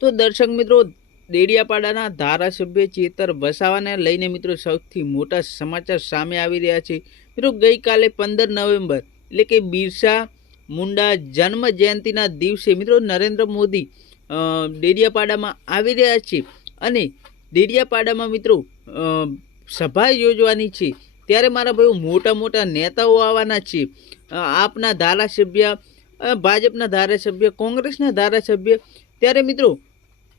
તો દર્શક મિત્રો, ડેડિયાપાડાના ધારાસભ્ય ચેતર વસાવાને લઈને મિત્રો સૌથી મોટા સમાચાર સામે આવી રહ્યા છે. મિત્રો ગઈકાલે 15 નવેમ્બર એટલે કે બિરસા મુંડા જન્મ જયંતિના દિવસે મિત્રો નરેન્દ્ર મોદી ડેડિયાપાડામાં આવી રહ્યા છે અને ડેડિયાપાડામાં મિત્રો સભા યોજવાની છે. ત્યારે મારા ભાઈઓ મોટા મોટા નેતાઓ આવવાના છે. આપના ધારાસભ્ય, ભાજપના ધારાસભ્ય, કોંગ્રેસના ધારાસભ્ય. ત્યારે મિત્રો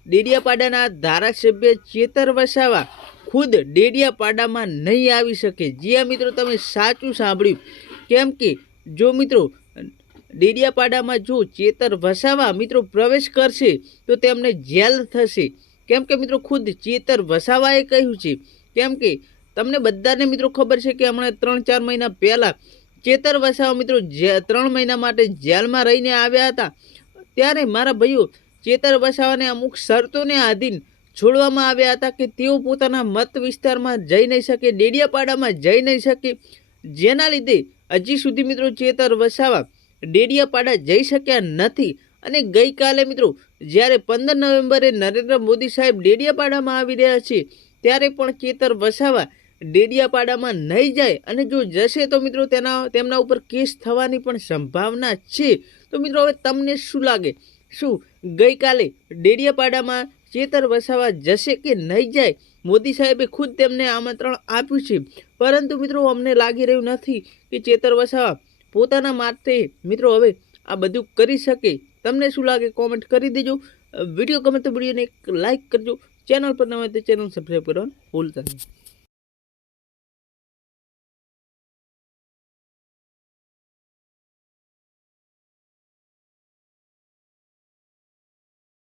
ડેડિયાપાડાના ધારાસભ્ય ચેતર વસાવા ખુદ ડેડિયાપાડામાં નહીં આવી શકે. જ્યાં મિત્રો તમે સાચું સાંભળ્યું. કેમ કે જો મિત્રો ડેડિયાપાડામાં જો ચેતર વસાવા મિત્રો પ્રવેશ કરશે તો તેમને જેલ થશે. કેમ કે મિત્રો ખુદ ચેતર વસાવાએ કહ્યું છે. કેમ કે તમને બધાને મિત્રો ખબર છે કે હમણાં 3-4 મહિના પહેલાં ચેતર વસાવા મિત્રો 3 મહિના માટે જેલમાં રહીને આવ્યા હતા. ત્યારે મારા ભાઈઓ ચેતર વસાવાને અમુક શરતોને આધીન છોડવામાં આવ્યા હતા કે તેઓ પોતાના મત વિસ્તારમાં જઈ નહીં શકે, ડેડિયાપાડામાં જઈ નહીં શકે. જેના લીધે હજી સુધી મિત્રો ચેતર વસાવા ડેડિયાપાડા જઈ શક્યા નથી. અને ગઈકાલે મિત્રો જ્યારે 15 નવેમ્બરે નરેન્દ્ર મોદી સાહેબ ડેડિયાપાડામાં આવી રહ્યા છે ત્યારે પણ ચેતર વસાવા ડેડિયાપાડામાં નહીં જાય અને જો જશે તો મિત્રો તેમના ઉપર કેસ થવાની પણ સંભાવના છે. તો મિત્રો હવે તમને શું લાગે, શું ગઈકાલે ડેડિયાપાડામાં ચેતર વસાવા જશે કે નહીં જાય? મોદી સાહેબે ખુદ તેમને આમંત્રણ આપ્યું છે, પરંતુ મિત્રો અમને લાગી રહ્યું નથી કે ચેતર વસાવા પોતાના માટે મિત્રો હવે આ બધું કરી શકે. તમને શું લાગે કોમેન્ટ કરી દેજો. વિડીયો ગમે તો વિડીયોને એક લાઇક કરજો. ચેનલ પર નવા તો ચેનલ સબસ્ક્રાઈબ કરવાનું ભૂલતા નહીં.